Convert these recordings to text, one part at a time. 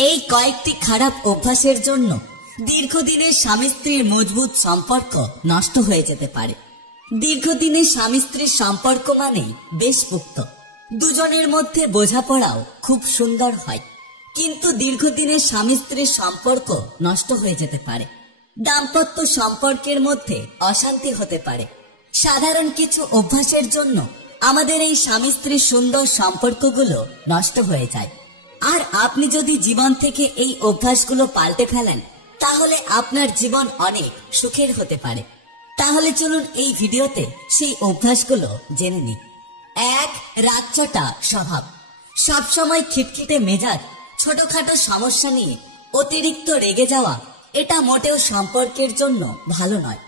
এই কয়েকটি খারাপ অভ্যাসের জন্য দীর্ঘদিনের স্বামী স্ত্রীর মজবুত সম্পর্ক নষ্ট হয়ে যেতে পারে। দীর্ঘদিনের স্বামী স্ত্রীর সম্পর্ক মানেই বেশ পোক্ত, দুজনের মধ্যে বোঝাপড়াও খুব সুন্দর হয়, কিন্তু দীর্ঘদিনের স্বামী স্ত্রীর সম্পর্ক নষ্ট হয়ে যেতে পারে। দাম্পত্য সম্পর্কের মধ্যে অশান্তি হতে পারে। সাধারণ কিছু অভ্যাসের জন্য আমাদের এই স্বামী স্ত্রীর সুন্দর সম্পর্কগুলো নষ্ট হয়ে যায়। আর আপনি যদি জীবন থেকে এই অভ্যাসগুলো পাল্টে ফেলেন, তাহলে আপনার জীবন অনেক সুখের হতে পারে। তাহলে চলুন এই ভিডিওতে সেই অভ্যাসগুলো জেনে নিই। 1. রাগচটা স্বভাব। সবসময় খিটখিটে মেজাজ, ছোটখাটো সমস্যা নিয়ে অতিরিক্ত রেগে যাওয়া, এটা মোটেও সম্পর্কের জন্য ভালো নয়।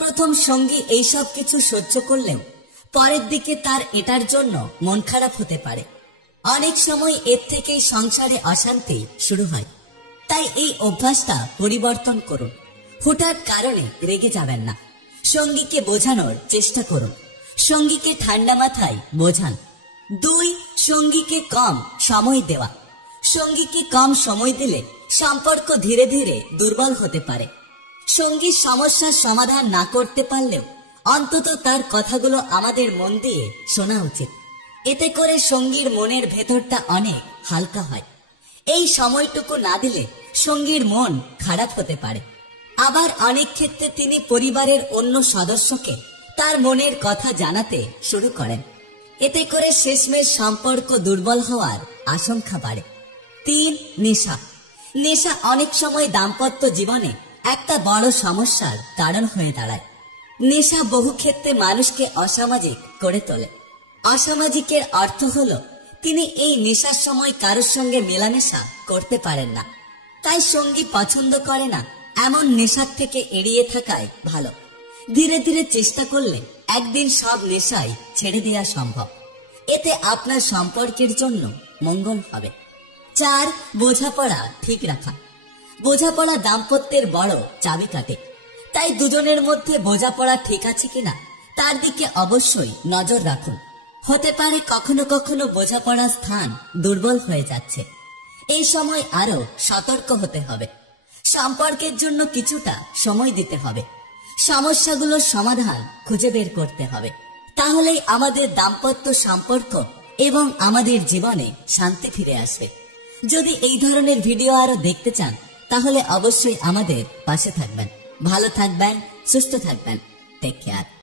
প্রথম সঙ্গী এইসব কিছু সহ্য করলেও পরের দিকে তার এটার জন্য মন খারাপ হতে পারে। অনেক সময় এর থেকেই সংসারে অশান্তি শুরু হয়। তাই এই অভ্যাসটা পরিবর্তন করুন। হুঠাৎ কারণে রেগে যাবেন না। সঙ্গীকে বোঝানোর চেষ্টা করুন। সঙ্গীকে ঠান্ডা মাথায় বোঝান। 2. সঙ্গীকে কম সময় দেওয়া। সঙ্গীকে কম সময় দিলে সম্পর্ক ধীরে ধীরে দুর্বল হতে পারে। সঙ্গীর সমস্যার সমাধান না করতে পারলেও অন্তত তার কথাগুলো আমাদের মন দিয়ে শোনা উচিত। এতে করে সঙ্গীর মনের ভেতরটা অনেক হালকা হয়। এই সময়টুকু না দিলে সঙ্গীর মন খারাপ হতে পারে। আবার অনেক ক্ষেত্রে তিনি পরিবারের অন্য সদস্যকে তার মনের কথা জানাতে শুরু করেন। এতে করে শেষমেশ সম্পর্ক দুর্বল হওয়ার আশঙ্কা বাড়ে। 3. নেশা। নেশা অনেক সময় দাম্পত্য জীবনে একটা বড় সমস্যার কারণ হয়ে দাঁড়ায়। নেশা বহু ক্ষেত্রে মানুষকে অসামাজিক করে তোলে। অসামাজিকের অর্থ হলো তিনি এই নেশার সময় কারোর সঙ্গে মেলামেশা করতে পারেন না। তাই সঙ্গী পছন্দ করে না এমন নেশার থেকে এড়িয়ে থাকাই ভালো। ধীরে ধীরে চেষ্টা করলে একদিন সব নেশাই ছেড়ে দেওয়া সম্ভব। এতে আপনার সম্পর্কের জন্য মঙ্গল হবে। 4. বোঝাপড়া ঠিক রাখা। বোঝাপড়া দাম্পত্যের বড় চাবিকাঠি। তাই দুজনের মধ্যে বোঝাপড়া ঠিক আছে কিনা তার দিকে অবশ্যই নজর রাখুন। হতে পারে কখনো কখনো বোঝাপড়ার স্থান দুর্বল হয়ে যাচ্ছে। এই সময় আরো সতর্ক হতে হবে। সম্পর্কের জন্য কিছুটা সময় দিতে হবে। সমস্যাগুলোর সমাধান খুঁজে বের করতে হবে। তাহলেই আমাদের দাম্পত্য সম্পর্ক এবং আমাদের জীবনে শান্তি ফিরে আসবে। যদি এই ধরনের ভিডিও আরো দেখতে চান, তাহলে অবশ্যই আমাদের পাশে থাকবেন। ভালো থাকবেন, সুস্থ থাকবেন। Take care.